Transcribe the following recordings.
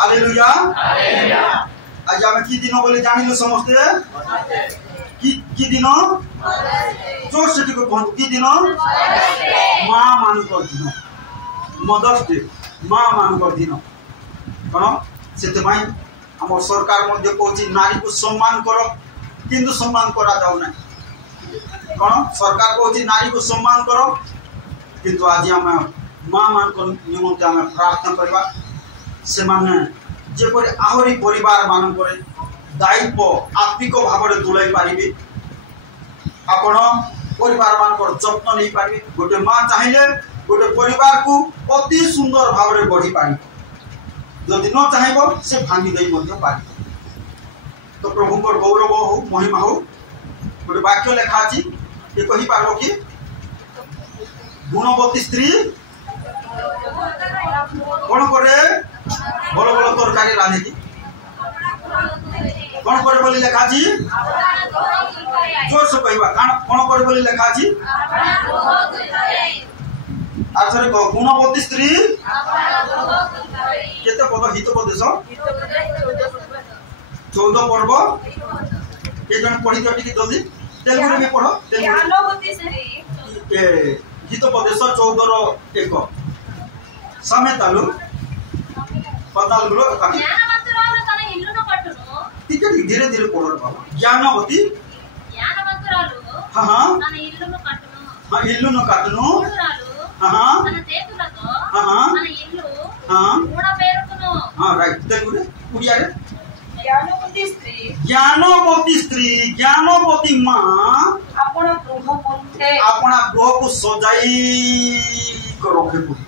Hallelujah आज आम कि दिन बोले जानिलु समस्ते कि दिन जोर से कहूँ कि दिन माँ मान दिन मदर्स डे माँ मान दिन कौन से आम सरकार कहूँ नारी को सम्मान कर किंतु सम्मान करा जाऊना कौन सरकार कहूँ नारी को सम्मान कर किंतु आज आम माँ मान निमंते आम प्रार्थना करवा से माने जेपरि आहरी परिवार मान दायित्व आत्मिक भाव में तुलाई पारे आपण परिवार मान जत्न नहीं पारे गोटे माँ चाहिए गोटे परिवार को अति सुंदर भाव में बढ़ी पार जदि न चाहब से भांगी दे पार तो प्रभु गौरव हो महिमा हो गोटे वाक्य लेखा अच्छी ये कही पार कि गुणवती स्त्री कौन करे बड़ बड़ तरकारी रांधे की कौन करे बोली लेखा अच्छी जोर से कहवा कौन करे बोली लेखा अच्छी आथरे गुणवती स्त्री केते पद हितोपदेश 14 पर्व ये जन पढ़ी तो टिके जल्दी तेलुगु में पढ़ो ज्ञानवती स्त्री हितोपदेश 14 रो 1 समेतालु पतालु काटी జ్ఞానవంతురాలు తన ఇల్లును కట్టును टिके धीरे धीरे पढ़ो बाबा ज्ञानवती జ్ఞానవంతురాలు हां తన ఇల్లును కట్టును हां इल्लु न काटनु మూఢురాలు हां తన చేతులతో हां తన ఇల్లు हां మూడ పేరుకును हां राइट तेलुगु उड़िया रे ज्ञानवती स्त्री ज्ञानवती माँ अपना गृह को सजाई रखे पड़ी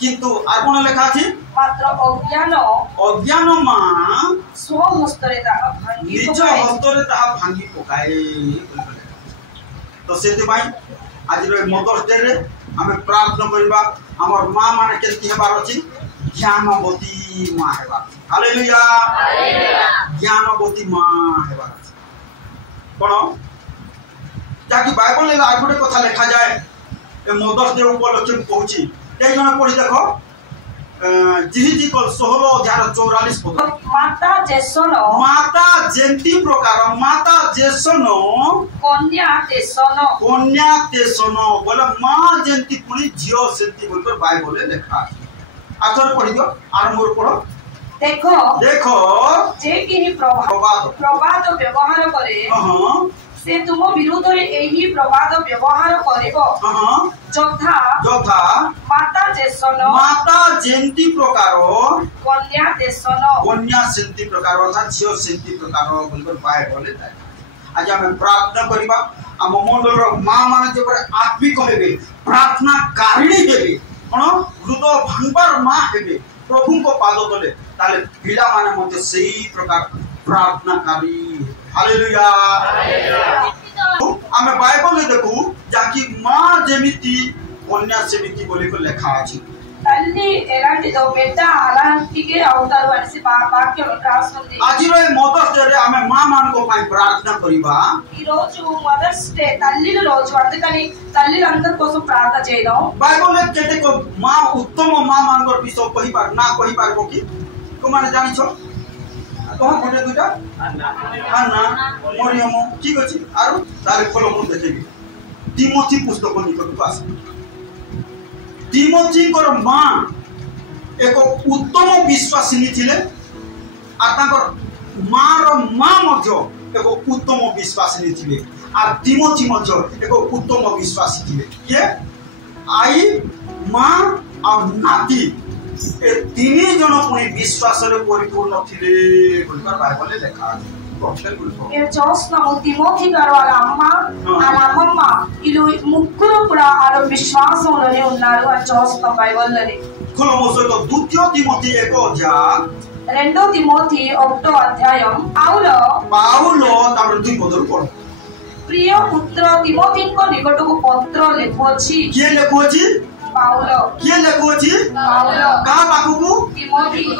किंतु आगुण लेखा अछि मात्र अज्ञान माँ स्व हस्तरे ताहा भांगी निज हस्तरे ताहा भांगी पकाए तो सेति भाई आज रे मदर्स डे रे हमें प्रार्थना करबा हमर माँ माने केति हेबार अछि ज्ञानवती माँ हेबार हालेलुया ज्ञानवती माँ हेबार कोन जाकि बाइबल ले आ गोटे कथा लिखा जाए ए मदर्स डे उपलक्ष्य कहूची ए जने पढ़ी देखो जिहिति कल 16 अध्याय 44 पद माता जेंती प्रकार माता जेसनो कन्या तेसनो बोले माँ जेंती पुणी झियो सेंती बोलकर बाइबल ले लिखा आथर पढ़ी दियो आरंभ पढ़ो देखो जे कि प्रभात व्यवहार करे से तुम विरुद्ध रे एही प्रभात व्यवहार करिवो जथा माता जेंती प्रकार कन्या सेंती प्रकार अर्थात झियो सेंती प्रकार बोलकर बाइबल ले आज हमें प्रार्थना करबा हम मंडल रो मां माने जे आत्मिक हेबे प्रार्थना कारिणी हेबे कोन हृदय भांगबार मां हेबे प्रभु को पाद तले ताले पिला माने मते सही प्रकार प्रार्थनाकारी हालेलुया हमें बाइबल ले देखू जाकि मां जेमिति कन्या सेमिति बोली को लिखा अछि తల్లి ఎలాంటిదో బిడ్డ అలాంటికే అవుతారు అనేసి వాక్యం రాస్తుంది आज रो मदर्स डे रे हमें मां मान को पई प्रार्थना करिबा ఈ రోజు మదర్స్ డే తల్లిల రోజు అందుకని తల్లిలందరి కోసం ప్రార్థన చేద్దాం बाइबल ले केते को मां उत्तम मां मान को विषय कहि पार ना कहि पारबो की को माने जानि छ कहा गोटे दुटा हाना मरियम ठीक अछि आरो तारे खोलो मु देखेबी तिमोथी पुस्तक निकट पास तिमोथी कर मां एक उत्तम विश्वासिनी थिले आ ताकर मां रो मां मध्य एक उत्तम विश्वासिनी थिले आ तिमोथी मध्य एक उत्तम विश्वासी थिले ये आई मां और नाती ए तीन जन पुनी विश्वास रे परिपूर्ण थिले बोलकर बाइबल ले लिखा है ये చూస్తున్నాము తిమోతి గారు వాళ్ళ అమ్మ వాళ్ళ అమ్మమ్మ ఇలు ముగ్గురు కూడా ఆ విశ్వాసంలోనే ఉన్నారు అని చూస్తున్నాం బైబిల్లోని కొలమోసో ద్వితీయ తిమోతి 1 అధ్యాయం రెండో తిమోతి 1వ అధ్యాయం పావులో ତାପରେ ଦୁଇ ପଦରୁ ପଢ ପ୍ରିୟ ପୁତ୍ର ତିମୋଥିଙ୍କ ନିକଟକୁ ପତ୍ର ଲେଖୁଅଛି କିଏ ଲେଖୁଅଛି ପାଉଲ କିଏ ଲେଖୁଅଛି ପାଉଲ କାହା ପାଖକୁ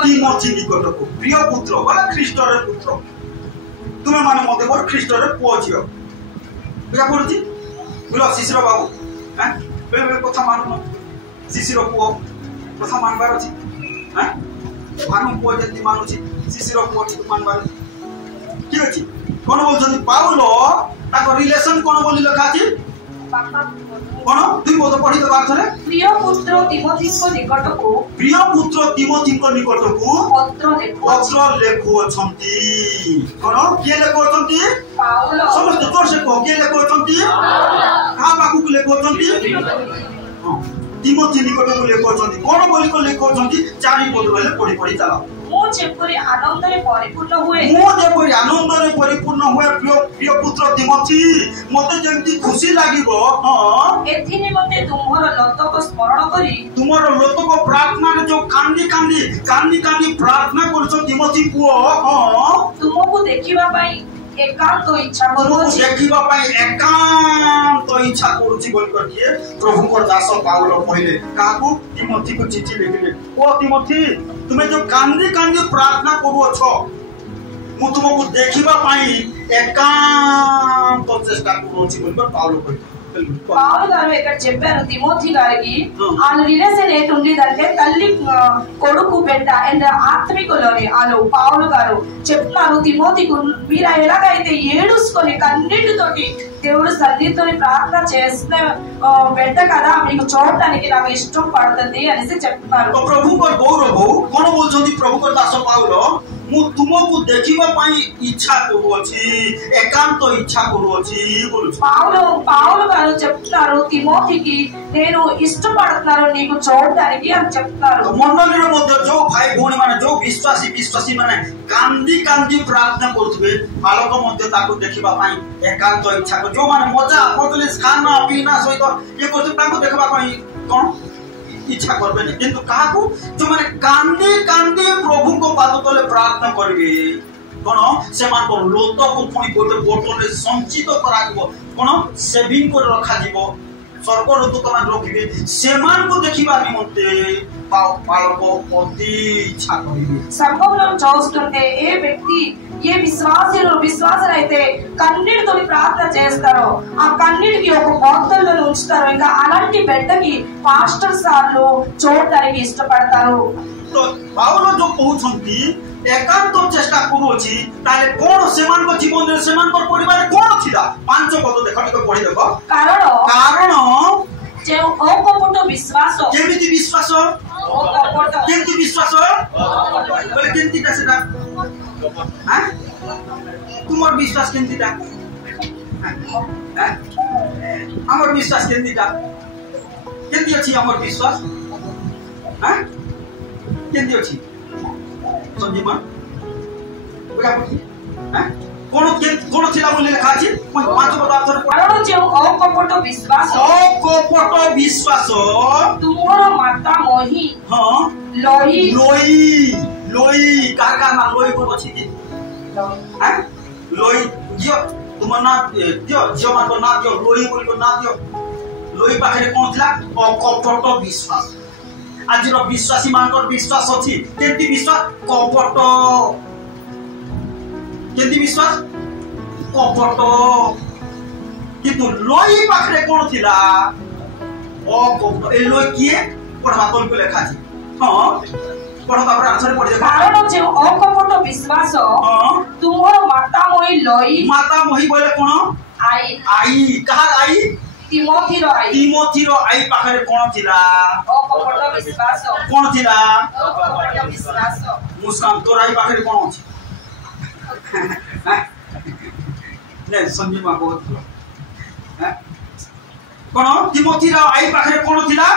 ତିମୋଥି ନିକଟକୁ ପ୍ରିୟ ପୁତ୍ର ବୋଲେ ଖ୍ରୀଷ୍ଟର ପୁତ୍ର तुम माने मते बोल ख्रीष्टर पुओ झियो बुझा पड़ुची बोलो शिशिर बाबू हैं बेले बेले कथा मानु शिशिर पुओ कथा मानबार अछि हैं भानु पुओ जति मानुछि शिशिर पुओ जति मानबार ठीक अछि कोन बोलछन पाउलो ताको रिलेशन कोन बोली लिखा अछि कोन दुई पद पढि दबा थरे प्रिय पुत्र तिमोथीको निकटको पत्र लेखु अछंती कोन के लेखु अछंती पाउलो समस्त जोर से कहो के लेखु अछंती का बाकु लेखु अछंती तिमोथी निकटको लेखु अछंती कोन बोली को लेखु अछंती चारि पद बेले पढि पढि चला मो जेपरि आनंदरे परिपूर्ण हुए प्रिय पुत्र तिमोथी मते जेंति खुशी लागिबो एथिने मते तुमरो लतको स्मरण करी तुमरो लतको प्रार्थना रे जो कांदी प्रार्थना करछो तिमोथी पुओ तुमको देखिबा पई एकांत इच्छा करूछि बोल करके प्रभु को दास पाउल कहले काकू तिमोथी को चिट्ठी लिखले ओ तिमोथी तुमे जो कांदी प्रार्थना करूछो मु तुमको देखिबा पई एकांत चेष्टा करूछि बोल पाउल कहले పావులు గారు ఇక్కడ చెప్పారు తిమోథీ గారికి ఆయన రిలేషన్ ఏంటుండేదంటే తల్లి కొడుకు బిడ్డ అండ్ ఆత్మికులని వాళ్ళు పావులు గారు చెప్తున్నారు తిమోథీకు మీరు ఎలాగైతే ఏడుసుకొని కన్నీటితోటి దేవుడు సన్నిధితో ప్రార్థన చేసిన బిడ్డ కదా మీకు చూడటానికి నాకు ఇష్టం పడుతుంది అనేసి చెప్తున్నారు ప్రభు को गौरव कोन बोलछोंती प्रभु को दास पाउल मु तुमको देखिबा पई इच्छा करूछि एकांत इच्छा करूछि बोलु పావులు గారు చెప్తున్నారు తిమోథీకి నేను ఇష్టపడుతున్నాను నీకు చూడడానికి అని చెప్తున్నారు మండలిలో మధ్య जो भाई भौणी माने जो विश्वासी माने कांदी प्रार्थना करथबे बालक मध्य ताको देखिबा पई एकांत इच्छा को जो माने मजा करथले खाना पीना सहित ये करथबे ताको देखबा पई कोन इच्छा करबे किंतु काकू जो माने कांदी प्रभु को पाद तले प्रार्थना करबे कोन से मान को लोत को पुनी गोटे बोतल रे संचित कराइबो कोन सेविंग को रखा दिबो स्वर्ग दूत मान रखिबे से मान को देखिबा निमंते बालक अति इच्छा करिबे సంఘంలో చూస్తుంటే ఏ వ్యక్తి ఏ విశ్వాసులైతే కన్నీటితో ప్రార్థన చేస్తారో ఆ కన్నీటికి ఒక బాక్సుల్లో ఉంచుతారో ఇంకా అలాంటి బిడ్డకి పాస్టర్ సార్లు చూడడానికి ఇష్టపడతారు तो पाउल जो कहउछंती एकांत चेष्टा करूछि ताले कोन सेमान को जीवन रे सेमान को परिवार कोन थिला पांच पद देख टिक पढि देखो कारण जे अकपट विश्वास केमिति विश्वास बोले केमिति सेटा हां तुमर विश्वास केमितिटा हमर विश्वास केमितिटा केमिति अछि हमर विश्वास हां केंदी अछि संजीवन बुझा पड़ी हैं कोन थिला बोले लिखा अछि पांच पदार्थ कारण जे अकपट विश्वास तुमर माता मोही हां लोई का ना लोई को अछि हैं लोई जियो तुम ना जियो मान को ना दियो लोई बोल को ना दियो लोई पाखरे कोन थिला अकपट विश्वास आज विश्वासी मानकर विश्वास अछि केंती विश्वास कपट केंती विश्वास कपट किंतु लोई पाखरे कोन थिला ओ कपट ए लोई किए पढ़ा कोन को लेखा छी हां पढ़ा तापर आंसर पढ़ि देखा कारण जे अकपट विश्वास तुमरो माता मोही बोले कोन आई कहा आई तिमोथी रो आई पाखरे कोन थिला अकपट विश्वास कोन थिला अकपट विश्वास मुस्कान तोर आई पाखरे कोन अछि ने संजीव मा बहुत हैं कोन तिमोथी रो आई पाखरे कोन थिला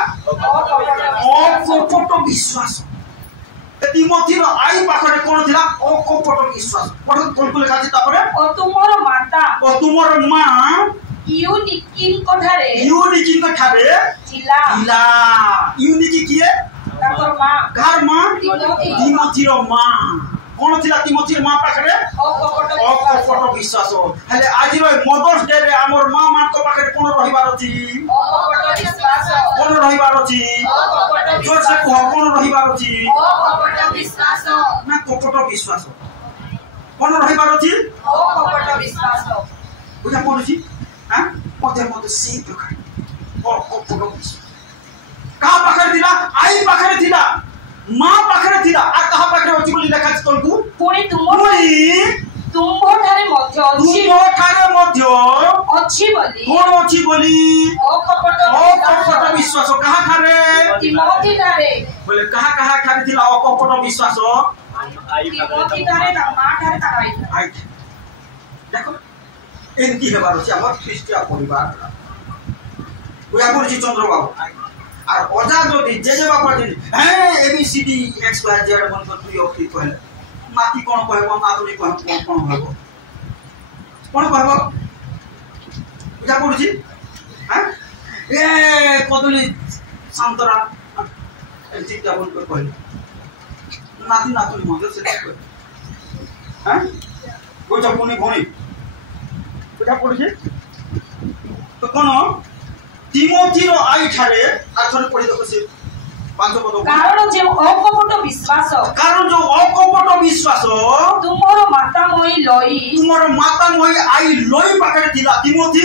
अकपट विश्वास तिमोथी रो आई पाखरे कोन थिला अकपट विश्वास पढ कोन को लेखा छी तापरे ओ तुमरो मां यूनिकिन को ठारे थिला यूनिकी किए ताकर मां घर मां तिमोथी रो मां कोन थिला तिमोथी रो मां पाखरे अकपट विश्वास हेले आज रो मदर्स डे रे हमर मां मान को पाखरे कोन रहिबार अछि अकपट विश्वास कोन रहिबार अछि जोर से कह कोन रहिबार अछि अकपट विश्वास ना कपट विश्वास कोन रहिबार अछि अकपट विश्वास बुझा पड़ुछि हां मते से प्रकार और कपट विश्वास का पाखरे थिला आई पाखरे थिला मां पाखरे थिला आ कहा पाखरे अछि बोली लेखा अछि तोलकू पुणी पुणी तुम्भठारे मध्य अछि तुम्भठारे मध्य अछि बोली कोन अछि बोली अकपट विश्वास कहा खारे तिमोथी ठारे बोले कहा खारे थिला अकपट विश्वास तिमोथी ठारे ना मां ठारे ताराई आई देखो एंती हेबार अछि हमर ख्रिस्टिया परिवार ओया बोलछि चंद्र बाबू আর অজা যদি যে বাবা যদি হ্যাঁ এবিসিডি এক্স ওয়াই জেড মন তো তুই অফি কইলে মাটি কোন কইব মাতুরি কইব কোন হবো কোন কইব এটা পড়ছি হ্যাঁ এ কদলি শান্তরা এটি কেমন করে কইলে নাতি নাতুরি মধ্যে সেটা কই হ্যাঁ ওটা কোনি ভনি এটা পড়ছি তো কোন तिमोथीर आई ठारे आथरे पढि दको से पांच पद कारण जे अकपट विश्वास कारण जो अकपट विश्वास तुमरो मातामयी आई लई पाखरे थिला तिमोथी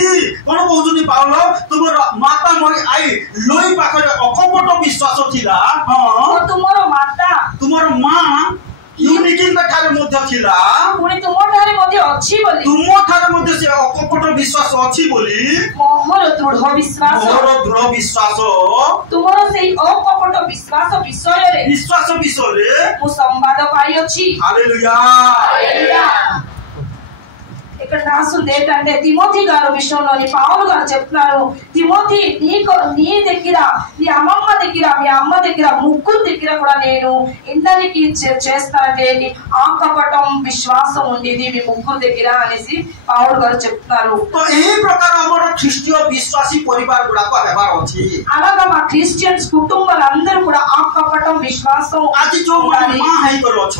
कोन कहउनी पाउलो तुमरो मातामयी आई लई पाखरे अकपट विश्वास थिला हां तुमरो मां यूनिकिन ठारे मध्य थिला पुणी तुमठारे मध्य अछि बोली तुमठारे मध्य से अकपट विश्वास अछि बोली मोहर दृढ़ विश्वास तुमरो सेई अकपट विश्वास विषय रे मु संवाद पाई अछि हालेलुया ఇక్కడ రాసుంది ఏంటంటే తిమోథీ గారు విషయంలోని పౌలు గారు చెప్తున్నారు తిమోథీ నీ దగ్గర నీ అమ్మమ్మ దగ్గర మీ అమ్మ దగ్గర ముగ్గురు దగ్గర కూడా నేను ఇందరికి చేస్తానంటే ఆకపటం విశ్వాసం ఉండేది మీ ముగ్గురు దగ్గర అనేసి పౌలు గారు చెప్తున్నారు ఈ ప్రకారం ଆମର ଖ୍ରୀଷ୍ଟୀୟ విశ్వాసీ పరివార గుడాକ ହେବାର ଅଛି అలాగా మా క్రిస్టియన్స్ కుటుంబాలందరూ కూడా ఆకపటం విశ్వాసం ଆଜି ଯୋଉ ମାନେ ମା ହେଇକର ଅଛ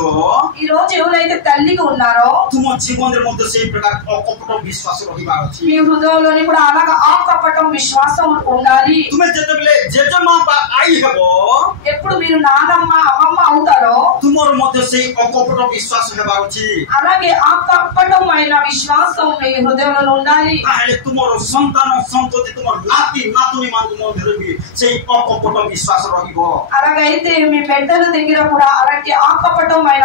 ఈ రోజు ఎవరైతే తల్లిగా ఉన్నారో ତୁମ ଜୀବନରେ ମଧ୍ୟ ସେଇ ପ୍ରକାର ଅକପଟ ବିଶ୍ୱାସ ରହିବାର ଅଛି మీ హృదయంలోని కూడా అలాగా ఆకపటం విశ్వాసం ఉండాలి ତୁମେ ଯେତେବେଳେ ଜେଜେମା ବା ଆଈ ହେବ ఎప్పుడు మీరు నానమ్మ అమ్మమ్మ అవుతారో ତୁମର ମଧ୍ୟ ସେଇ ଅକପଟ ବିଶ୍ୱାସ ହେବାର ଅଛି అలాగే ఆకపటమైన విశ్వాసం మీ హృదయంలో ఉండాలి ତାହେଲେ ତୁମର ସନ୍ତାନ ସନ୍ତତି ତୁମର ନାତି ନାତୁଣୀ ମାନଙ୍କ ମଧ୍ୟରେ ବି ସେଇ ଅକପଟ ବିଶ୍ୱାସ ରହିବ అలాగైతే మీ పెద్దల దగ్గర కూడా అలాంటి ఆకపటమైన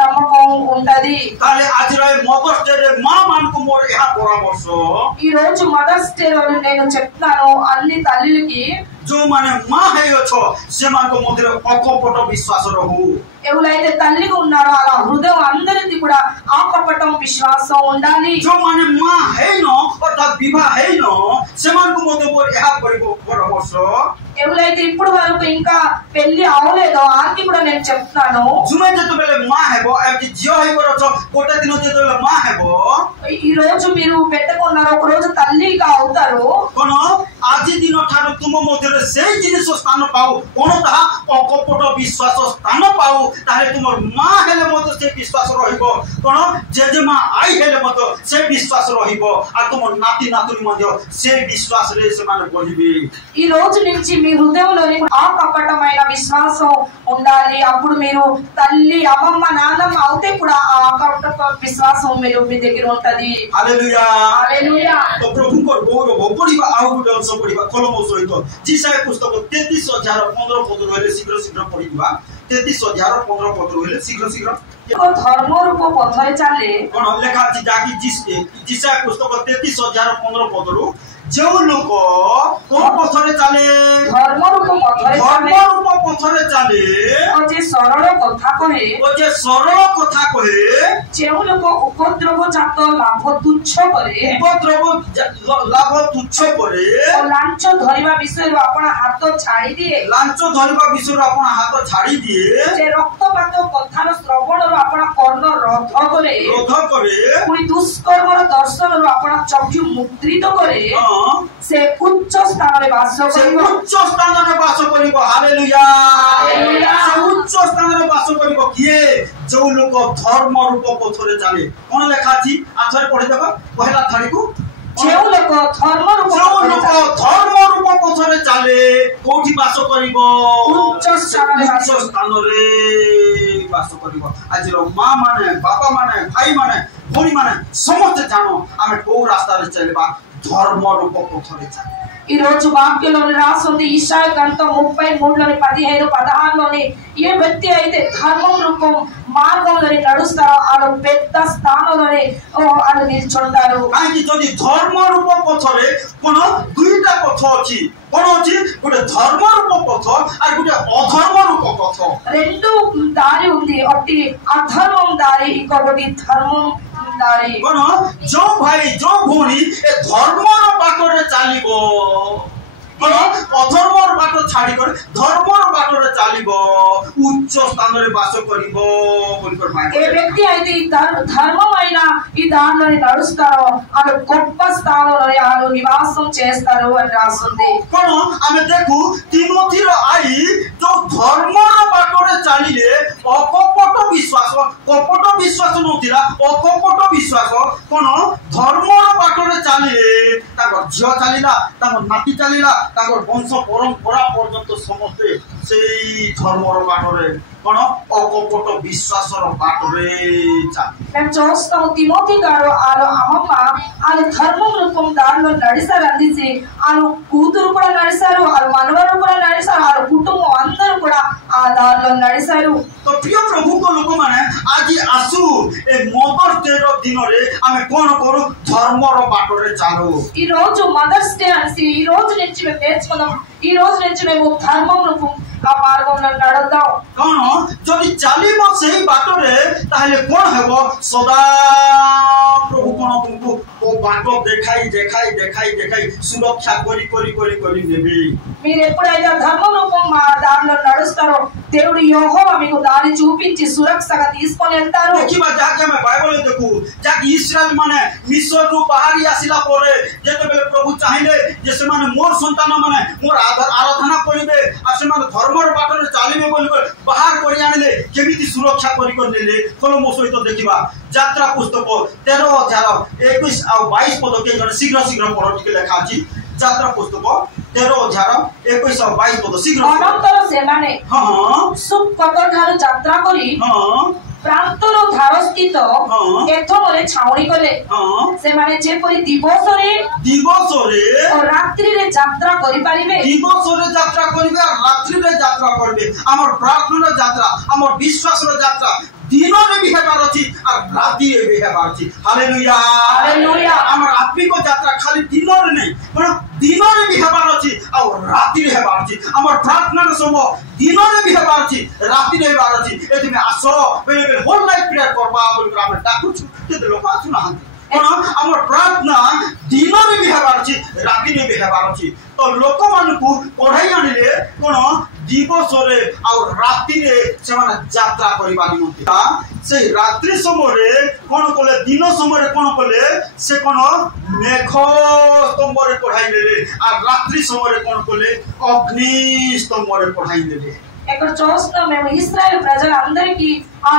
నమ్మకం ఉంటది ତାହେଲେ ଆଜିର ମଦର୍ସ ଡେ ମା ମାନଙ୍କୁ ମୋର ଏହା ପରାମର୍ଶ ఈ రోజు మదర్స్ డే రోజు నేను చెప్తాను అన్ని తల్లులకి ଯୋଉମାନେ ମା ହେଇଅଛ ସେମାନଙ୍କ ମଧ୍ୟରେ ଅକପଟ ବିଶ୍ୱାସ ରହୁ ఎవరైతే తల్లిగా ఉన్నారో అలా హృదయం అందరిది కూడా ఆకపటం విశ్వాసం ఉండాలి ଯୋଉମାନେ ମା ହେଇନ ଅର୍ଥାତ୍ ବିବାହ ହେଇନ ସେମାନଙ୍କୁ ମଧ୍ୟ ମୋର ଏହା ପରାମର୍ଶ ఎవరైతే ఇప్పుడు వరకు ఇంకా పెళ్లి అవలేదో ఆకి కూడా నేను చెప్తాను ତୁମେ ଯେତେବେଳେ ମା ହେବ ଏମିତି ଝିଅ ହେଇକର ଅଛ ଗୋଟେ ଦିନ ଯେତେବେଳେ ମା ହେବ ఈ రోజు మీరు పెట్టుకున్నారు ఒక రోజు తల్లిగా అవుతారు କଣ ଆଜି ଦିନ ଠାରୁ ତୁମ ମଧ୍ୟରେ ସେଇ ଜିନିଷ ସ୍ଥାନ ପାଉ କଣ ତାହା ଅକପଟ ବିଶ୍ୱାସ ସ୍ଥାନ ପାଉ ତାହେଲେ ତୁମର ମା ହେଲେ ମଧ୍ୟ ସେ ବିଶ୍ୱାସ ରହିବ କଣ ଜେଜେମା ଆଈ ହେଲେ ମଧ୍ୟ ସେ ବିଶ୍ୱାସ ରହିବ ଆଉ ତୁମ ନାତି ନାତୁଣୀ ମଧ୍ୟ ସେ ବିଶ୍ୱାସରେ ସେମାନେ ବଢିବେ ఈ రోజు నుంచి మీ హృదయంలోని ఆకపటమైన విశ్వాసం ఉండాలి అప్పుడు మీరు తల్లి అమ్మమ్మ నాన్నమ్మ అవుతే కూడా ఆ ఆకపట విశ్వాసం మీరు మీ దగ్గర ఉంటది ହାଲେଲୁୟା హల్లెలూయా ତ ପ୍ରଭୁଙ୍କର ଗୌରବ ପଢିବା ଆଉ ଗୋଟେ ଅଂଶ ପଢିବା କଲମ ସହିତ ଜିସାୟା ପୁସ୍ତକ 33,15 ପଦ ରହିଲେ ଶୀଘ୍ର ପଢିବା 33,15 ପଦ ରହିଲେ ଶୀଘ୍ର ଧର୍ମ ରୂପ ପଥରେ ଚାଲେ କଣ ଲେଖା ଅଛି ଯାକି ଜିସାୟା ପୁସ୍ତକ 33,15 ପଦରୁ ଯେଉଁ ଲୋକ କୋଉ ପଥରେ ଚାଲେ ଧର୍ମ ରୂପ ପଥରେ ଚାଲେ ଓ ଯେ ସରଳ କଥା କହେ ଯେଉଁ ଲୋକ ଉପଦ୍ରବ ଜାତ ଲାଭ ତୁଚ୍ଛ କରେ ଓ ଲାଞ୍ଚ ଧରିବା ବିଷୟରୁ ଆପଣ ହାତ ଛାଡ଼ି ଦିଏ ଯେ ରକ୍ତପାତ କଥାର ଶ୍ରବଣରୁ ଆପଣ କର୍ଣ୍ଣ ରୋଧ କରେ ପୁଣି ଦୁଷ୍କର୍ମର ଦର୍ଶନରୁ ଆପଣ ଚକ୍ଷୁ ମୁଦ୍ରିତ କରେ ସେ ଉଚ୍ଚ ସ୍ଥାନରେ ବାସ କରିବ ହାଲେଲୁୟା ଉଚ୍ଚ ସ୍ଥାନରେ ବାସ କରିବ କିଏ ଯୋଉ ଲୋକ ଧର୍ମ ରୂପ ପଥରେ ଚାଲେ କଣ ଲେଖା ଅଛି ଆଥରେ ପଢିଦେବ ପହିଲା ଥାଳିକୁ ଯେଉଁ ଲୋକ ଧର୍ମ ରୂପ ପଥରେ ଚାଲେ କୋଉଠି ବାସ କରିବ ଉଚ୍ଚ ସ୍ଥାନରେ ବାସ କରିବ ଆଜିର ମା ମାନେ ବାପା ମାନେ ଭାଇ ମାନେ ଭଉଣୀ ମାନେ ସମସ୍ତେ ଜାଣ ଆମେ କୋଉ ରାସ୍ତାରେ ଚାଲିବା ଧର୍ମ ରୂପ ପଥରେ ଚାଲେ ఈ రోజు వాక్యంలోని రాసుంది ఇశ్రాయేలు గ్రంథం 33:15-16 ఏ వ్యక్తి అయితే ధర్మం రూపం మార్గంలోని నడుస్తారో వాళ్ళు పెద్ద స్థానంలోనే వాళ్ళు నిల్చుంటారు. କାହିଁକି ଯଦି ଧର୍ମ ରୂପ ପଥରେ କଣ ଦୁଇଟା ପଥ ଅଛି କଣ ଅଛି ଗୋଟେ ଧର୍ମ ରୂପ ପଥ ଆଉ ଗୋଟେ ଅଧର୍ମ ରୂପ ପଥ రెండు దారి ఉంది ఒకటి అధర్మం దారి ఇంకొకటి ధర్మం దారి କଣ ଯୋଉ ଭାଇ ଯୋଉ ଭଉଣୀ ଏ ଧର୍ମର ବାଟରେ ଚାଲିବ କଣ ଅଧର୍ମର ବାଟ ଛାଡ଼ିକରି ଧର୍ମର ବାଟରେ ଚାଲିବ ଉଚ୍ଚ ସ୍ଥାନରେ ବାସ କରିବ ఏ వ్యక్తి అయితే ధర్మమైన ఈ దారిలోని నడుస్తారో వాళ్ళు గొప్ప స్థానంలో వాళ్ళు నివాసం చేస్తారు అని రాస్తుంది. କଣ ଆମେ ଦେଖୁ ତିମୋଥୀର ଆଇ ଯୋଉ ଧର୍ମର ବାଟରେ ଚାଲିଲେ ଅକପଟ ବିଶ୍ୱାସ ନଥିଲା ଅକପଟ ବିଶ୍ୱାସ କଣ ଧର୍ମର ବାଟରେ ଚାଲିଲେ ତାଙ୍କର ଝିଅ ଚାଲିଲା ତାଙ୍କର ନାତି ଚାଲିଲା ତାଙ୍କର ବଂଶ ପରମ୍ପରା ପର୍ଯ୍ୟନ୍ତ ସମସ୍ତେ ସେଇ ଧର୍ମର ବାଟରେ କଣ ଅକପଟ ବିଶ୍ୱାସର ବାଟରେ మేము చూస్తాము తిమోతి గారు వాళ్ళ అమ్మమ్మ వాళ్ళ ధర్మం రూపం దారిలో నడిస్తారు అందించి వాళ్ళు కూతురు కూడా నడిస్తారు వాళ్ళ మనవరు కూడా నడిస్తారు వాళ్ళ కుటుంబం అందరూ కూడా ఆ దారిలో నడిస్తారు. ତ ପ୍ରିୟ ପ୍ରଭୁଙ୍କ ଲୋକମାନେ ଆଜି ଆସୁ ଏ ମଦର୍ସ ଡେ ର ଦିନରେ ଆମେ କଣ କରୁ ଧର୍ମର ବାଟରେ ଚାଲୁ. ఈ రోజు మదర్స్ డే అని ఈ రోజు నుంచి మేము నేర్చుకుందాం. ఈ రోజు నుంచి మేము ధర్మం రూపం ఆ మార్గంలో నడుద్దాం. କଣ ଯଦି ଚାଲିବ ସେଇ ବାଟରେ ତାହେଲେ କଣ ହେବ ସଦା ପ୍ରଭୁ କଣ ତୁମକୁ ଓ ବାଟ ଦେଖାଇ ଦେଖାଇ ଦେଖାଇ ଦେଖାଇ ସୁରକ୍ଷା କରି କରି କରି କରି ନେବେ. మీరు ఎప్పుడైతే ధర్మం రూపం మా దారిలో నడుస్తారో దేవుడు యెహోవా మీకు దారి చూపించి సురక్షగా తీసుకొని వెళ్తారు. ଦେଖିବା ଯାହାକି ଆମେ ବାଇବଲରେ ଦେଖୁ ଯାହାକି ଇସ୍ରାଏଲ ମାନେ ମିଶ୍ରରୁ ବାହାରି ଆସିଲା ପରେ ଯେତେବେଳେ ପ୍ରଭୁ ଚାହିଁଲେ ଯେ ସେମାନେ ମୋର ସନ୍ତାନ ମାନେ ମୋର ଆରାଧନା କରିବେ ଆଉ ସେମାନେ ଧର୍ମର ବାଟରେ ଚାଲିବେ ବୋଲି ବାହାର କରି ଆଣିଲେ କେମିତି ସୁରକ୍ଷା କରିକି ନେଲେ ଖୋଲ ମୋ ସହିତ ଦେଖିବା ଯାତ୍ରା ପୁସ୍ତକ 13:21 ଆଉ 22 ପଦ କେହି ଜଣେ ଶୀଘ୍ର ଶୀଘ୍ର ପଢ ଟିକେ ଲେଖା ଅଛି ଯାତ୍ରା ପୁସ୍ତକ 13:21 ଆଉ 22 ପଦ ଶୀଘ୍ର ଅନନ୍ତର ସେମାନେ ସୁକୋତ ଠାରୁ ଯାତ୍ରା କରି ପ୍ରାନ୍ତର ଧାରସ୍ଥିତ ଏଥମରେ ଛାଉଣି କଲେ. ସେମାନେ ଯେପରି ଦିବସରେ ଓ ରାତ୍ରିରେ ଯାତ୍ରା କରିପାରିବେ ଦିବସରେ ଯାତ୍ରା କରିବେ ଆଉ ରାତ୍ରିରେ ଯାତ୍ରା କରିବେ. ଆମର ପ୍ରାର୍ଥନାର ଯାତ୍ରା ଆମର ବିଶ୍ୱାସର ଯାତ୍ରା ଦିନରେ ବି ହେବାର ଅଛି ଆଉ ରାତିରେ ବି ହେବାର ଅଛି. Hallelujah hallelujah. ଆମର ଆତ୍ମିକ ଯାତ୍ରା ଖାଲି ଦିନରେ ନାହିଁ କଣ ଦିନରେ ବି ହେବାର ଅଛି ଆଉ ରାତିରେ ହେବାର ଅଛି. ଆମର ପ୍ରାର୍ଥନାର ସମୟ ଦିନରେ ବି ହେବାର ଅଛି ରାତିରେ ହେବାର ଅଛି. ଏଥିପାଇଁ ଆସ ବେଳେ ବେଳେ ହୋଲ ଲାଇଫ୍ ପ୍ରେୟାର କରିବା ବୋଲି ଆମେ ଡାକୁଛୁ କେତେ ଲୋକ ଆସୁନାହାନ୍ତି. କଣ ଆମର ପ୍ରାର୍ଥନା ଦିନରେ ବି ହେବାର ଅଛି ରାତିରେ ବି ହେବାର ଅଛି. ତ ଲୋକମାନଙ୍କୁ ପଢାଇ ଆଣିଲେ କଣ ଦିବସରେ ଆଉ ରାତିରେ ସେମାନେ ଯାତ୍ରା କରିବା ନିମନ୍ତେ ସେଇ ରାତ୍ରି ସମୟରେ କଣ କଲେ ଦିନ ସମୟରେ କଣ କଲେ ସେ କଣ ମେଘ ସ୍ତମ୍ଭରେ ପଢାଇ ନେଲେ ଆଉ ରାତ୍ରି ସମୟରେ କଣ କଲେ ଅଗ୍ନି ସ୍ତମ୍ଭରେ పढ़ाई देले. ఇక్కడ చూస్తున్నాం మేము ఇశ్రాయేలు ప్రజలందరికీ ఆ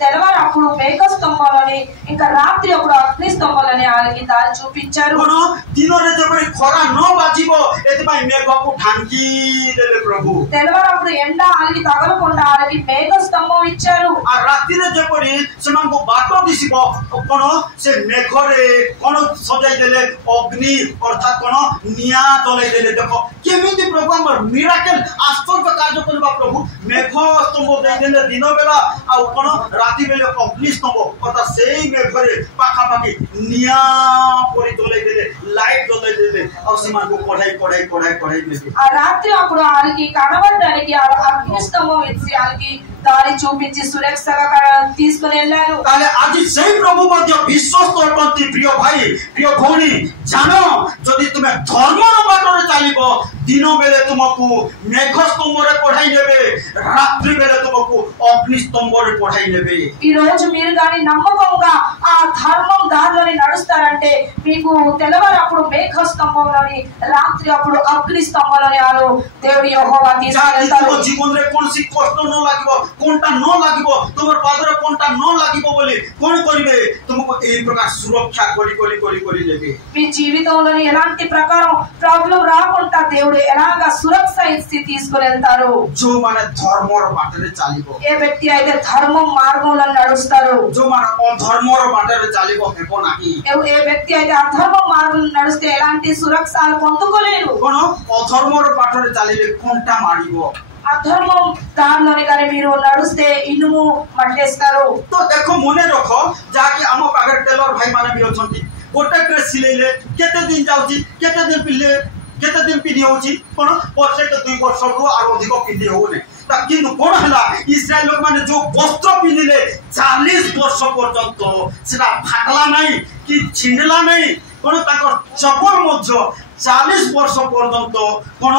తెల్లవారు అప్పుడు మేఘ స్తంభాలని ఇంకా రాత్రి అప్పుడు అగ్ని స్తంభాలని వాళ్ళకి దారి చూపించారు. ଦିନରେ ଯେପରି ଖରା ନ ବାଜିବ ଏଥିପାଇଁ ମେଘକୁ ଢାଙ୍କି ଦେଲେ ପ୍ରଭୁ. తెల్లవారు అప్పుడు ఎండ వాళ్ళకి తగలకుండా వాళ్ళకి మేఘ స్తంభం ఇచ్చారు. ఆ ରାତିରେ ଯେପରି ସେମାନଙ୍କୁ ବାଟ ଦିଶିବ କଣ ସେ ମେଘରେ କଣ ସଜାଇ ଦେଲେ ଅଗ୍ନି ଅର୍ଥାତ୍ କଣ ନିଆଁ ଜଳାଇ ଦେଲେ. ଦେଖ କେମିତି ପ୍ରଭୁ ଆମର ମିରାକେଲ ଆଶ୍ଚର୍ଯ୍ୟ କାର୍ଯ୍ୟ କରିବା ପ୍ରଭୁ. ମେଘ ସ୍ତମ୍ଭ ଦେଇଦେଲେ ଦିନ ବେଳା ଆଉ କଣ ରାତି ବେଳେ ଅଗ୍ନି ସ୍ତମ୍ଭ ଅର୍ଥାତ୍ ସେଇ ମେଘରେ ପାଖାପାଖି ନିଆଁ ପରି ଜଳାଇ ଦେଲେ ଲାଇଟ୍ ଜଳାଇ ଦେଲେ ଆଉ ସେମାନଙ୍କୁ ପଢାଇ ଦେଲେ. ఆ రాత్రి అప్పుడు వాళ్ళకి కనబడడానికి అగ్ని స్తంభం ఇచ్చి వాళ్ళకి దారి చూపించి సురక్షగా తీసుకుని వెళ్ళారు. ତାହେଲେ ଆଜି ସେଇ ପ୍ରଭୁ ମଧ୍ୟ ବିଶ୍ୱସ୍ତ ଅଟନ୍ତି. ପ୍ରିୟ ଭାଇ ପ୍ରିୟ ଭଉଣୀ ଜାଣ ଯଦି ତୁମେ ଧର୍ମର ବାଟରେ ଚାଲିବ ଦିନ ବେଳେ ତୁମକୁ ମେଘ ସ୍ତମ୍ଭରେ ପଢାଇ ନେବେ ରାତ୍ରି ବେଳେ ତୁମକୁ ଅଗ୍ନି స్తంభରେ పढ़ाई ନେବେ. ఈ రోజు మీరు గాని నమ్మకంగా ఆ ధర్మం దారిలోని నడుస్తారంటే మీకు తెల్లవారు అప్పుడు మేఘ స్తంభంలోని రాత్రి అప్పుడు అగ్ని స్తంభంలోని ఆలు దేవుడి యెహోవా తీసుకెళ్తారు. జీవନରେ କୌଣସି କଷ୍ଟ ନ ଲାଗିବ କୋଣଟା ନ ଲାଗିବ ତୁମର ପାଦ हाथ कंटा न लागिबो बोली कोन करिवे तुमको एई प्रकार सुरक्षा करी लेबे మీ జీవితంలోని ఎలాంటి ప్రకారం ప్రాబ్లం రాకుండా దేవుడు ఎలాగా సురక్ష స్థితి తీసుకొని వెళ్తారు जो माने धर्मर बाटरे चालिबो ఏ వ్యక్తి అయితే ధర్మ మార్గంలో నడుస్తారో जो माने अधर्मर बाटरे चालिबो हेबो नाही ఏ వ్యక్తి అయితే అధర్మ మార్గంలో నడిస్తే ఎలాంటి సురక్ష పొందుకోలేరు कोन अधर्मर बाटरे चालिले कंटा मारिबो అధర్మం దానిలోని కానీ మీరు నడుస్తే ఇనుము మట్టేస్తారు तो देखो मने रखो जाके हम पागर टेलर भाई माने भी अछंती गोटे ड्रेस सिलेले केते दिन जाउची केते दिन पिले केते दिन पिनी होची कोन वर्षे के 2 वर्ष को आरो अधिक पिनी होने ता किनु कोन हला इस्राएल लोक माने जो वस्त्र पिनिले 40 वर्ष पर्यंत सेटा फाटला नहीं कि छिंडला नहीं कोन ताकर चपल मध्य 40 वर्ष पर्यंत कोन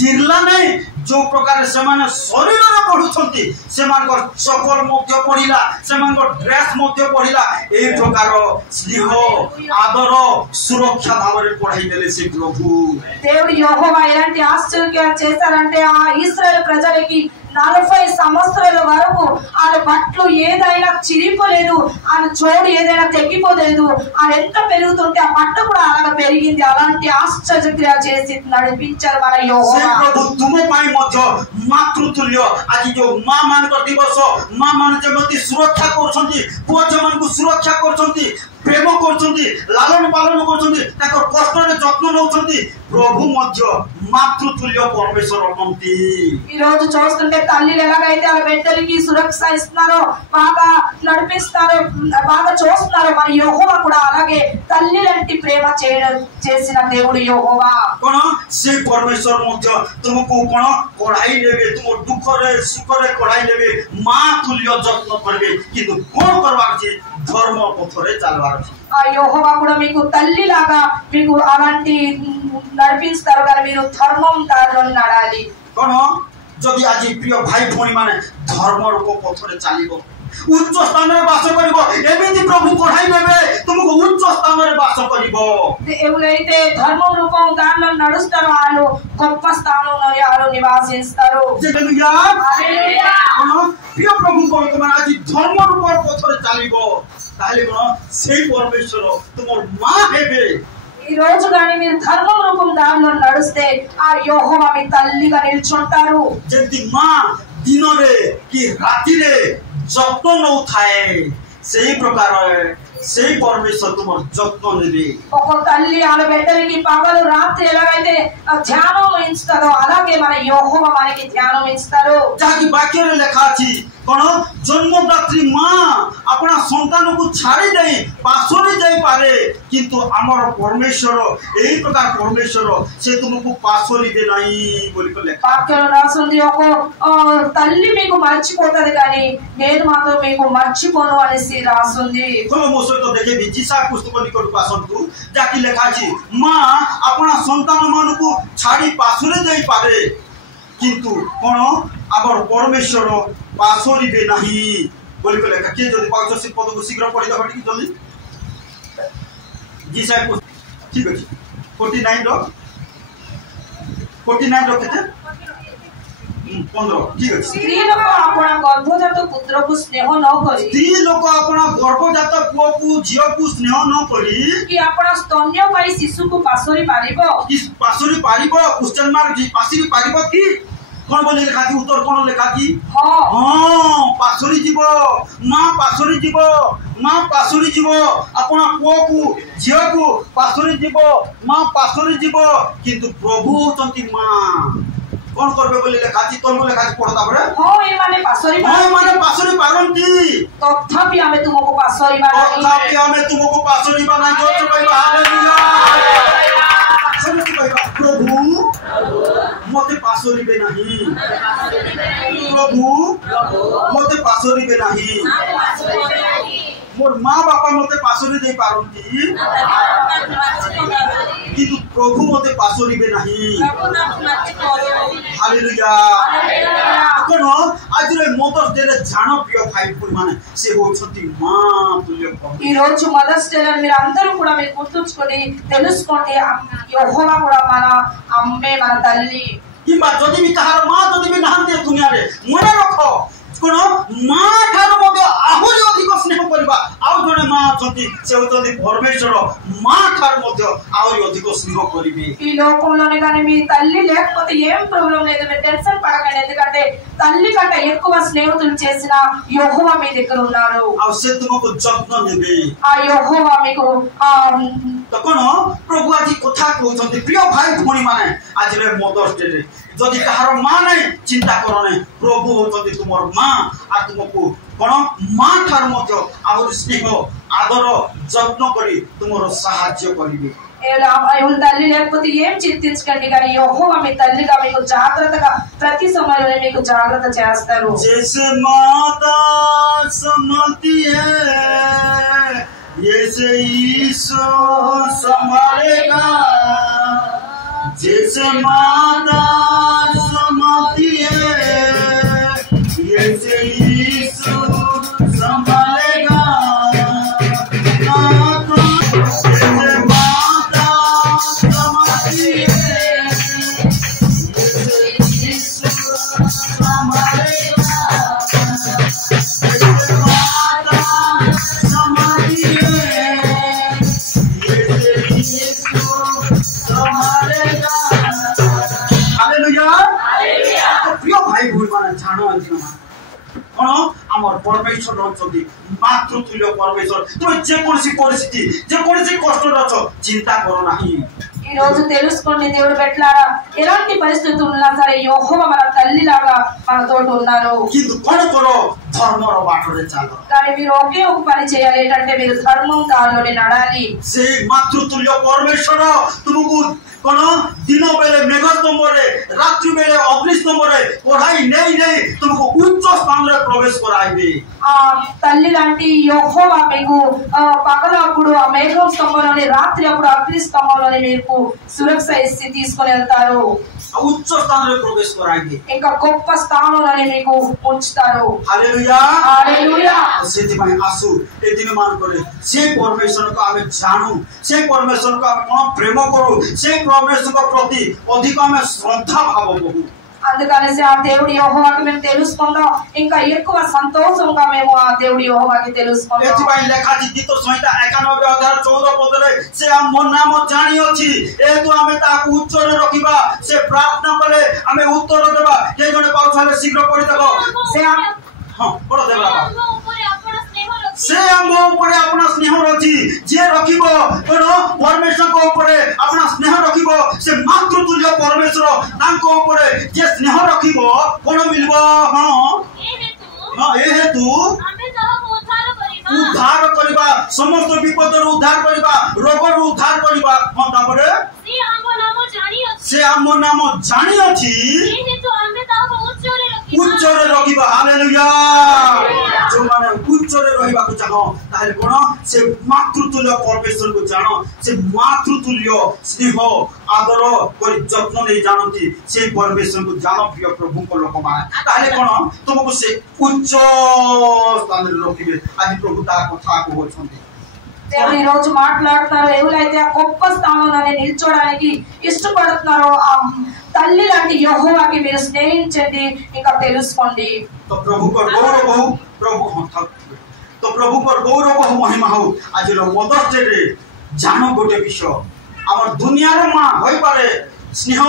जिरला नहीं जो प्रकार से माने शरीर रे पढुछंती सेमानकर चपल मध्य पढिला सेमानकर ड्रेस मध्य पढिला ए प्रकार स्नेह आदर सुरक्षा भावरे पढाई देले से प्रभु దేవుడు యెహోవా ఎలాంటి ఆశ్చర్యాలు చేశారంటే ఆ ఇశ్రాయేలు ప్రజలకి 40 సంవత్సరాల వరకు ఆయన బట్టలు ఏదైనా చిరిపోలేదు ఆయన చోడు ఏదైనా తెగిపోలేదు ఆయన ఎంత పెరుగుతుంటే ఆ బట్ట కూడా అలాగా పెరిగింది అలాంటి ఆశ్చర్యక్రియ చేసి నడిపించారు మన యెహోవా प्रभु तुम पाई मध्य मातृतुल्य आज जो मां मान को दिवस मां मान जेमती सुरक्षा करछंती पुओ जमन को सुरक्षा करछंती प्रेम करछंती लालन पालन करछंती ताको कष्ट रे जत्न नउछंती प्रभु मध्य मातृतुल्य परमेश्वर अटंती ఈ రోజు చూస్తుంటే తల్లిలు ఎలాగైతే ఆ బిడ్డలకి సురక్ష ఇస్తున్నారో బాగా నడిపిస్తారో బాగా చూస్తున్నారో మన యెహోవా కూడా అలాగే తల్లిలంటి ప్రేమ చేసిన దేవుడు యెహోవా कोन से परमेश्वर मध्य तुमको कोन कोढ़ाई लेबे तुम दुख रे सुख रे कोढ़ाई लेबे मां तुल्य जत्न करबे किंतु कोन करबाक छी धर्म पथरे चलबाक छी ఆ యెహోవా కూడా మీకు తల్లి లాగా మీకు అలాంటి నడిపిస్తారు కానీ మీరు ధర్మం దారిలో నడాలి कोन जदि आज प्रिय भाई भौणी माने धर्म रूप पथरे चलिबो उच्च स्थान रे वास करिबो एमिति प्रभु कोढ़ाई देबे तुमको उच्च स्थान रे वास करिबो ఎవరైతే ధర్మం రూపం దారిలో నడుస్తారో వాళ్ళు గొప్ప స్థానంలో వాళ్ళు నివాసిస్తారు हालेलुया హల్లెలూయా कोन प्रिय प्रभु को तुम आज धर्म रूप पथरे चलिबो ताले कोन सेई परमेश्वर तुमर मां हेबे ఈ రోజు గాని మీరు ధర్మం రూపం దారిలో నడుస్తే ఆ యెహోవా మీ తల్లిగా నిల్చుంటారు जेति मां दिन रे कि राति रे जत्न न थाए सेही प्रकार सेही परमेश्वर तुम जत्न नेबे ఒక తల్లి వాళ్ళ బిడ్డలకి పగలు రాత్రి ఎలాగైతే ధ్యానం వహిస్తారో అలాగే మన యెహోవా మనకి ధ్యానం ఇస్తారు जाकी वाक्य रे लिखा अछि कोन जन्मदात्री मां अपना संतान को छाड़ी दे पासोरी जाई पारे किंतु हमर परमेश्वर एही प्रकार परमेश्वर से तुमको पासोरी दे नहीं बोली को लिखा వాక్యంలో రాసుంది ఒక తల్లి మీకు మర్చిపోతది కానీ నేను మాత్రం మీకు మర్చిపోను అనేసి రాసుంది कोन मोसो तो देखे जिसा पुस्तक निकट को आसंतु जाकी लिखा अछि मां अपना संतान मान को छाड़ी पासोरी जाई पारे किंतु कोन आबर परमेश्वर पासोरीबे नहीं बोली को लेखा के जदि 500 पद को शीघ्र पढ़ी दबा ठीक जल्दी जी साहब ठीक अछि 49 रो केते 15 ठीक अछि ସ୍ତ୍ରୀ ଲୋକ ଆପଣ ଗର୍ଭଜାତ ପୁତ୍ରକୁ ସ୍ନେହ ନ କରି स्त्री लोक अपना गर्भजात पुओ को झियो को स्नेह न करी କି ଆପଣ ସ୍ତନ୍ୟପାୟୀ ଶିଶୁକୁ ପାଶୋରି ପାରିବ कि पासोरी पारिबो क्वेश्चन मार्क जी पासोरी पारिबो की कोन बोली लिखा थी उत्तर कोन लिखा थी ହଁ हां पासोरी जीवो मां पासोरी जीवो अपना पुओ को झियो को पासोरी जीवो मां पासोरी जीवो किंतु प्रभु होचंती मां कोन करबे बोली लिखा थी तोन लिखा थी पढ़ता पड़े ହଁ ଏମାନେ ପାଶୋରି हां माने पासोरी पारंती ତଥାପି ଆମେ ତୁମକୁ ପାଶୋରିବା ନାହିଁ तथापि हमें तुमको पासोरी बना जो कहबा हालेलुया समझ कहबा प्रभु मते पासोरीबे नहीं प्रभु मते पासोरीबे नहीं मोर मां बापा मते पासोरी दे पारंती किंतु प्रभु मते पासोरीबे नहीं हालेलुया कोन आज रे मदर्स डे रे जान प्रिय भाई पुर माने से होछती मां तुल्य ఈ రోజు మదర్స్ డే మీరు అందరూ కూడా మీరు గుర్తుంచుకొని తెలుసుకోండి యెహోవా కూడా మన అమ్మే మన తల్లి किंबा जदि भी कहार मां जदि भी नाहंती दुनिया रे मने रखो कोन मां ठार मगे ଅଛନ୍ତି ସେ ହଉଛନ୍ତି పరమేశ్వర మా ଠାରୁ ମଧ୍ୟ ଆହୁରି ଅଧିକ ସ୍ନେହ କରିବେ। ఈ లోకంలోనే కానీ మీ తల్లి లేకపోతే ఏం ప్రాబ్లం లేదు, మీరు టెన్షన్ పడకండి, ఎందుకంటే తల్లి కంటే ఎక్కువ స్నేహితులు చేసిన యెహోవా మీ దగ్గర ఉన్నారు। ଆଉ ସେ ତୁମକୁ ଯତ୍ନ ନେବେ। ఆ యెహోవా మీకు ତ କଣ ପ୍ରଭୁ ଆଜି କଥା କହୁଛନ୍ତି ପ୍ରିୟ ଭାଇ ଭଉଣୀ ମାନେ ଆଜିର ମଦର୍ସ ଡେ ଯଦି କାହାର ମା ନାହିଁ ଚିନ୍ତା କର ନାହିଁ, ପ୍ରଭୁ ହଉଛନ୍ତି ତୁମର ମା ଆଉ ତୁମକୁ କଣ ମା ଠାରୁ ମଧ୍ୟ ଆହୁରି ସ୍ନେହ ଆଦର ଯତ୍ନ କରି ତୁମର ସାହାଯ୍ୟ କରିବେ। తల్లి లేకపోతే ఏం చింతించకండి, కానీ యెహోవా మీ తల్లిగా మీకు జాగ్రత్తగా ప్రతి సమయంలో మీకు జాగ్రత్త చేస్తారు। जैसे माता संभलती है जैसे यीशु संभालेगा, जैसे माता संभलती है जैसे यीशु संभालेगा, जैसे माता संभलती है जैसे यीशु संभालेगा, जैसे माता संभलती है जैसे यीशु संभालेगा। Hallelujah hallelujah. तो प्रिय भाई भूल माने जानो अजना कौन आमर परमेश्वर रहउछथि मातृतुल्य परमेश्वर। तुम जे कोनसी परिस्थिति जे कोनसी कष्ट रछ चिंता करो नाही। ఈ రోజు తెలుసుకోండి దేవుడు పెట్టారా ఎలాంటి పరిస్థితులు ఉన్నా సరే యెహోవా మన తల్లిలాగా మనతో ఉన్నారు। কিন্তু কোন করো ধর্মর বাటরে চালো, కానీ మీరు ఒకే ఒక పని చేయాలి, ఏంటంటే మీరు ధర్మం దారిలోనే నడాలి। সেই মাতৃতুল্য পরমেশ্বর তুমକୁ কোন দিন বেলে মেঘ স্তম্ভরে রাত্রি বেলে অগ্নি স্তম্ভরে পড়াই নেই নেই তুমକୁ উচ্চ স্থাନରେ প্রবেশ করাইবে। ఆ తల్లి లాంటి యెహోవా మీకు పగలప్పుడు ఆ మేఘం స్తంభంలోని రాత్రి అప్పుడు అగ్ని స్తంభంలోని మీకు సురక్ష ఇచ్చి తీసుకొని వెళ్తారు, উচ্চ স্থাନରେ প্রবেশ করাইবে, ఇంకా గొప్ప స్థానంలోని మీకు ఉంచుతారు। Hallelujah hallelujah. ସେଥିପାଇଁ ଆସୁ ଏ ଦିନ ମାନଙ୍କରେ ସେ ପରମେଶ୍ୱରଙ୍କୁ ଆମେ ଜାଣୁ, ସେ ପରମେଶ୍ୱରଙ୍କୁ ଆମେ କଣ ପ୍ରେମ କରୁ, ସେ ପରମେଶ୍ୱରଙ୍କ ପ୍ରତି ଅଧିକ ଆମେ ଶ୍ରଦ୍ଧା ଭାବ କରୁ। అందుకనేసి ఆ దేవుడి యెహోవాకి మేము తెలుసుకుందాం, ఇంకా ఎక్కువ సంతోషంగా మేము ఆ దేవుడి యెహోవాకి తెలుసుకుందాం। ଏଥିପାଇଁ ଲେଖାଛି ଗୀତ ସଂହିତା 91 ଅଧ୍ୟାୟ 14 ପଦରେ ସେ ଆମ ନାମ ଜାଣିଅଛି ଏହେତୁ ଆମେ ତାହାକୁ ଉଚ୍ଚରେ ରଖିବା, ସେ ପ୍ରାର୍ଥନା କଲେ ଆମେ ଉତ୍ତର ଦେବା। କେହି ଜଣେ ପାଉଥିଲେ ଶୀଘ୍ର ପଢିଦେବ। ସେ ହଁ ପଢ ଦେବା। से आम ऊपर अपना स्नेह रखी जे रखिब कौन परमेश्वर ऊपर अपना स्नेह रखिब से मातृतुल्य परमेश्वर तांको ऊपर जे स्नेह रखिब कौन मिलब। हाँ हाँ ए हेतु उद्धार करबा, समस्त विपद उद्धार करबा, रोग उद्धार करबा। हाँ तापर से आम नाम जानी अछि उच्चरे रखिबा। हालेलुया। जो माने उच्चरे रहिबा को चाहो ताले कोन से मातृतुल्य परमेश्वर को जानो, से मातृतुल्य स्नेह आदर कर जत्न नै जानती से परमेश्वर को जानो। प्रिय प्रभु को लोक माने ताले कोन तुमको से उच्च स्थान रे रखिबे। आज प्रभु ता कथा को बोलछन्ती దేవుడు ఈ రోజు మాట్లాడుతున్నారు, ఎవరైతే ఆ గొప్ప స్థానంలోనే నిల్చోడానికి ఇష్టపడుతున్నారో ఆ తల్లి లాంటి యెహోవాకి మీరు స్నేహించండి, ఇంకా తెలుసుకోండి। तो प्रभु को गौरव हो, प्रभु तो प्रभु को गौरव हो महिमा हो। आज मदर्स डे रे जानो गोटे विषय आम दुनिया माँ हो पारे स्नेह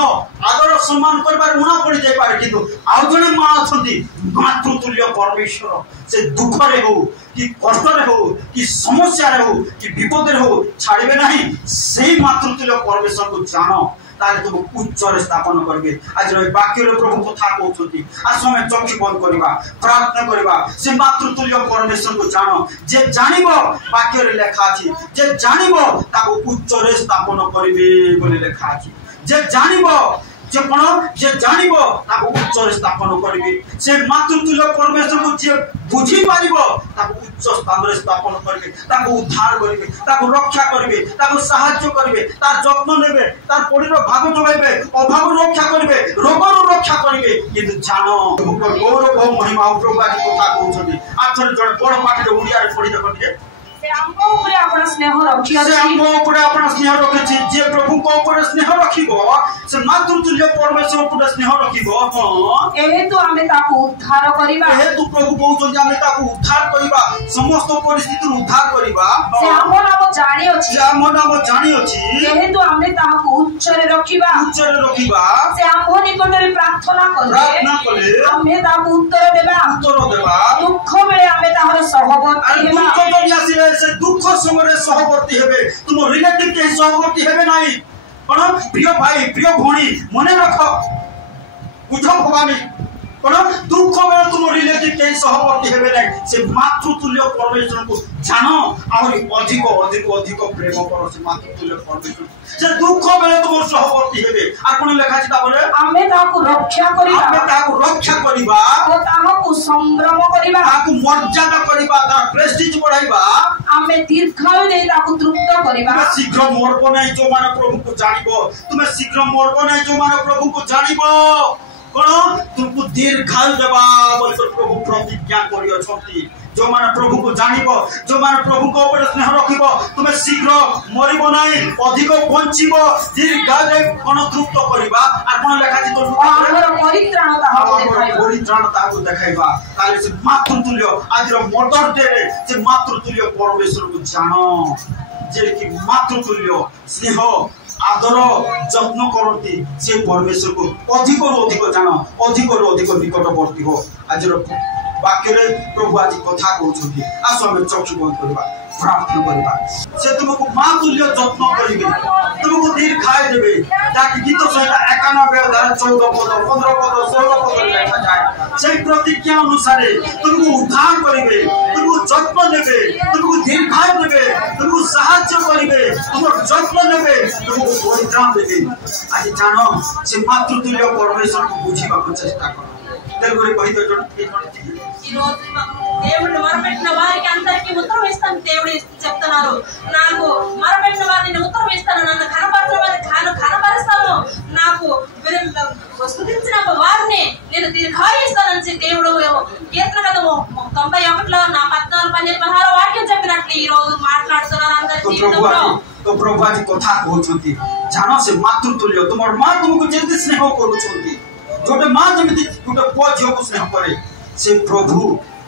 आदर सम्मान कर उणा पड़ जाए पारे, किंतु आउ जने माँ अच्छी मातृतुल्य परमेश्वर से दुख रे हो कि कष्ट रे हो कि समस्या रे हो कि विपद रे हो छाड़े ना। से मातृतुल्य परमेश्वर को जानो ताले तुम उच्चरे स्थापन करिवे। आज वाक्य प्रभु कथा कहउछथि आज समय चक्षु बंद करबा, प्रार्थना करबा, से मातृतुल्य परमेश्वर को जानो। जे जानिबो वाक्य रे लेखा अछि जे जानिबो ताको उच्चरे स्थापन करिवे बोले लेखा अछि। जे जानिबो जे कोन जे जानिबो ताको उच्चरे स्थापन करिवे। से मातृतुल्य परमेश्वर को जे बुझी पारिबो ताको उच्च स्थान रे स्थापन करिवे, ताको उद्धार करिवे, ताको रक्षा करिवे, ताको सहायता करिवे, तार जत्न नेबे, तार पड़ीर भाग जोगाइबे, अभाव रक्षा करिवे, रोगर रक्षा करिवे। किंतु जानो गौरव महिमा प्रभु आज कथा कहउछथि। आथर जण बड़ पाठ रे उड़िया रे पढि देखो। से हमको ऊपर अपना आपण स्नेह रखी अछि से हमको ऊपर अपन स्नेह रखी जे प्रभु को ऊपर स्नेह रखिबो से मातृतुल्य परमेश्वर ऊपर स्नेह रखिबो हां एहे तो हमें ताको उद्धार करिबा एहे तो प्रभु कहउछन जे हमें ताको उद्धार करिबा समस्त परिस्थिति उद्धार करिबा से हमर नाम जानि अछि से हमर नाम जानि अछि एहे तो हमें ताको उच्चरे रखिबा से से हम निकटरे प्रार्थना कले हमें ताको उत्तर देबा दुख बेले हमें ताहर सहवर्ती हेबा दुख जदि आसीले से दुख समय सहवर्ती हेबे तुम रिलेटिव के सहवर्ती हेबे नाही कोन प्रिय भाई प्रिय भणी मने रख बुझ भवानी कोन दुख बेले तुम रिलेटिव के सहवर्ती हेबे नाही से मातृतुल्य परमेश्वर को जानो और अधिक अधिक अधिक प्रेम करो से मातृतुल्य परमेश्वर से दुख बेले तुम सहवर्ती हेबे आ कोन लेखा छी ताबले हमें ताको रक्षा करिबा ओ ताको संभ्रम करिबा ताको मर्यादा करिबा तार प्रेस्टीज बढ़ाइबा हमें दीर्घायु दे ताको तृप्त करिबा शीघ्र मरबो नै जो माने प्रभु को जानिबो तुमे शीघ्र मरबो नै जो माने प्रभु को जानिबो कोन तुमको दीर्घायु देबा बोल प्रभु प्रतिज्ञा करियो छथि जो माने प्रभु को जानिबो जो माने प्रभु को ऊपर स्नेह रखिबो तुमे शीघ्र मरिबो नै अधिक बंचिबो दीर्घायु कोन तृप्त करिबा आ कोन लेखा छी तो हमर परित्राणता को देखाइबा ताले से मातृतुल्य आजिर मदर डे रे से मातृतुल्य परमेश्वर को जानो जे कि मातृतुल्य स्नेह आदर जत्न करती से परमेश्वर को अधिक अधिक जान अधिक अधिक निकटवर्ती हो आज वाक्य प्रभु आज कथा कहते आस आम चक्षु बंद करवा प्रार्थना करवा से तुमको माँ तुल्य जत्न करेंगे तुमको दीर्घायु देवे ताकि गीत सहित 91 अध्याय 14 पद 15 पद 16 पद लिखा जाए से प्रतिज्ञा अनुसार तुमको उद्धार करेंगे तुमको जत्न देवे तुमको दीर्घायु देवे तुमको साहाय्य करेंगे तुमको जत्न देवे तुमको परित्राण देवे आज जानो से मातृतुल्य परमेश्वर को बुझीबा को चेष्टा करो तेलुगु कहि दो ఈ రోజు దేవుడు మరపెట్టిన వారికి అందరికీ ఉత్తరం ఇస్తాను దేవుడు చెప్తున్నారు నాకు మరపెట్టిన వారిని ఉత్తరం ఇస్తాను నన్ను కనపరిచిన వారిని కనపరుస్తాను నాకు స్తుతించిన వారిని నేను దీర్ఘాయు ఇస్తానని దేవుడు కీర్తన గ్రంథము 91లో నా 14 15 16 వాక్యం చెప్పినట్లు ఈ రోజు మాట్లాడుతున్నారు అందరి జీవితంలో तो प्रभु आज कथा कहउछंती जानो से मातृतुल्य तुमर मां तुमको जेते स्नेह करूछंती जोटे मां जेमिति गोटे पुओ झियो को स्नेह करे से प्रभु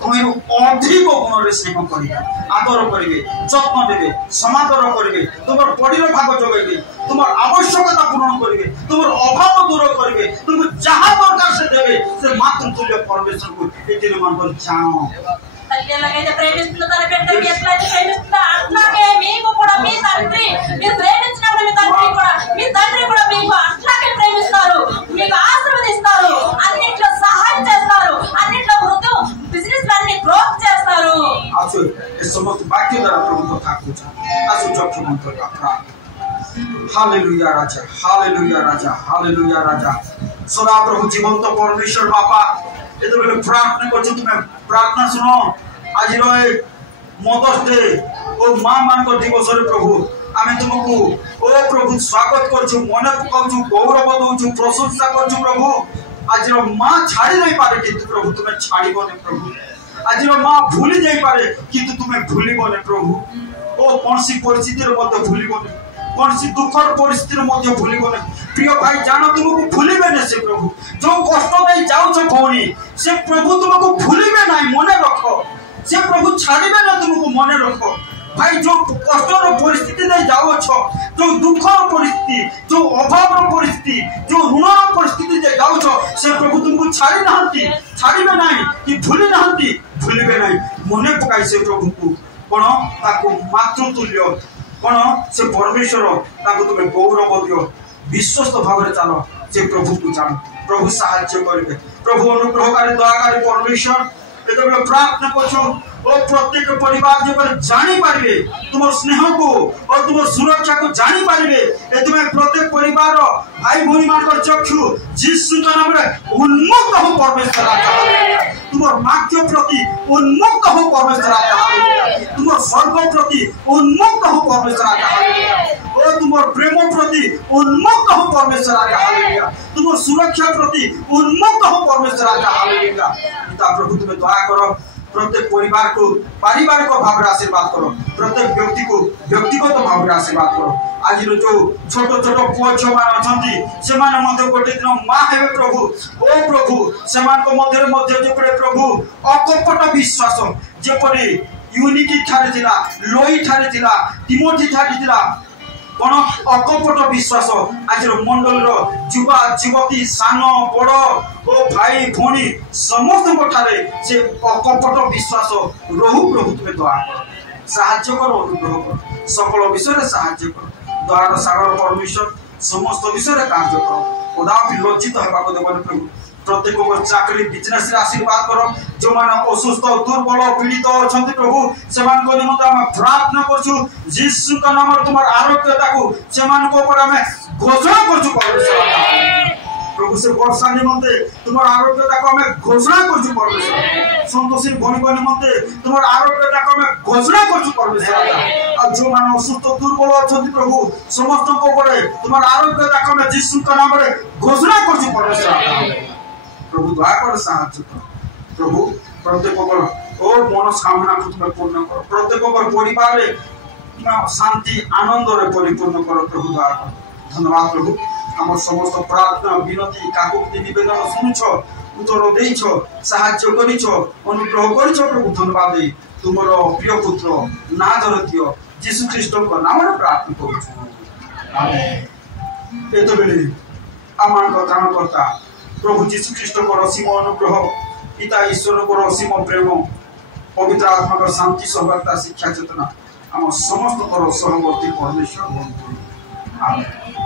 तुम अधिक गुण स्नेह करेंगे आदर करेंगे जत्न देवे समादर करेंगे तुम बॉडी भाग जगेंगे तुम आवश्यकता पूर्ण करेंगे तुम अभाव दूर करेंगे तुमको जहाँ दरकार से देवे से मातृतुल्य परमेश्वर को ये मन पर जानो తల్లి ఎలాగైతే ప్రేమిస్తుందో తన బిడ్డని ఎట్లయితే ప్రేమిస్తుందో అట్లాగే మీకు కూడా మీ తండ్రి మీరు ప్రేమించినప్పుడు మీ తండ్రి కూడా మీకు అట్లాగే ప్రేమిస్తారు మీకు ఆశీర్వదిస్తారు అన్నిట్లో సహాయం చేస్తారు అన్నిట్లో వృద్ధి బిజినెస్ అన్ని గ్రోత్ చేస్తారు आसो ये समस्त वाक्य द्वारा प्रभु को ठाकुर आसो चक्षु बंद कर प्रार्थना हालेलुया राजा सदा प्रभु जीवंत परमेश्वर बापा ये तो बोले प्रार्थना कर तुम्हें प्रार्थना सुनो आज रे मदर्स डे ओ मां मान को दिवस रे प्रभु आमे तुमको ओ प्रभु स्वागत करछु मन पकाउछु गौरव दउछु प्रशंसा करछु प्रभु आज रो मां छाड़ी नहीं पारे किंतु प्रभु तुम्हें छाड़ीबो ने प्रभु आज रो मां भूली जाई पारे किंतु तुम्हें भूलिबो ने प्रभु ओ कोनसी परिस्थिति रे मत भूलिबो ने कोनसी दुखर परिस्थिति रे मत भूलिबो ने प्रिय भाई जानो तुमको भूलिबे ने से प्रभु जो कष्ट दे जाउ छ भौणी से प्रभु तुमको भूलिबे नहीं मने रखो से प्रभु छाड़ीबे ना तुमको मने रखो भाई जो कष्ट रो परिस्थिति दे जाउ छ जो दुखर परिस्थिति जो अभाव रो परिस्थिति जो ऋण परिस्थिति दे जाउ छ से प्रभु तुमको छाड़ी नहंती छाड़ीबे नहीं कि भूली नहंती भूलिबे नहीं मने पकाई से प्रभु को कोन ताको मातृतुल्य कोन से परमेश्वर ताको तुमे गौरव दियो विश्वस्त भाव रे चलो से प्रभु को जान प्रभु सहायता करिवे प्रभु अनुग्रहकारी दयाकारी परमेश्वर एतबे प्रार्थना करछो ओ प्रत्येक परिवार जे पर जानि पारिबे तुम स्नेह को और तुम सुरक्षा को जानि पारिबे एतबे प्रत्येक परिवार रो भाई भौणी मान कर चक्षु यीशु के नाम रे उन्मुक्त हो परमेश्वर तुम वाक्य प्रति उन्मुक्त हो परमेश्वर तुम स्वर्ग प्रति उन्मुक्त हो परमेश्वर ओ तुम प्रेम प्रति उन्मुक्त हो परमेश्वर तुम सुरक्षा प्रति उन्मुक्त हो परमेश्वर हालेलुया पिता प्रभु तुम्हें दया करो प्रत्येक परिवार को पारिवारिक भाव में आशीर्वाद करो प्रत्येक व्यक्ति को व्यक्तिगत भाव में आशीर्वाद करो आज जो छोट छोट पुओ झील मैंने गोटे दिन माँ हे प्रभु ओ प्रभु से मध्य प्रभु अकपट विश्वास जेपरी यूनिकी ठारे थिला लोई ठारे थिला तिमोथी ठारे थिला कौन अकपट विश्वास आज मंडल युवा युवती सान बड़ ओ भाई भौणी समस्त ठारे से अकपट विश्वास रहु प्रभु तुम्हें दया कर साहाय्य कर अनुग्रह कर सकल विषय साहाय्य कर दयार सागर परमेश्वर समस्त विषय कार्य कर कदापि लज्जित होगा देवन प्रभु प्रत्येक चाकरी बिजनेस आशीर्वाद कर जो मैंने असुस्थ दुर्बल पीड़ित अच्छा प्रभु से निमंते आम प्रार्थना करछु यीशु का नाम तुम आरोग्यता को घोषणा करछु प्रभु से वर्षा निमंते तुम आरोग्यता को घोषणा करछु परमेश्वर संतोषी भणी को निमंते तुम आरोग्यता को घोषणा करछु परमेश्वर और जो मैंने असुस्थ दुर्बल अच्छा प्रभु समस्त तुम आरोग्यता को यीशु का नाम घोषणा करछु परमेश्वर प्रभु दया कर साहाय्य कर प्रभु प्रत्येक और मनोकामना को तुम पूर्ण कर प्रत्येक परिवार शांति आनंद परिपूर्ण कर प्रभु दया कर धन्यवाद प्रभु आम समस्त प्रार्थना विनती काकुति निवेदन शुणुछ उत्तर देछ साहाय्य करिछ अनुग्रह करिछ प्रभु धन्यवाद दे तुम प्रिय पुत्र नाजरतीय यीशु ख्रीष्ट नाम प्रार्थना करुछु आमेन एत बेले आमान त्राणकर्ता प्रभु जीशु ख्रीष्ट को असीम अनुग्रह पिता ईश्वर को असीम प्रेम पवित्र आत्मा का शांति सौभाग्यता शिक्षा चेतना आम समस्त सहवर्ती परमेश्वर आमेन।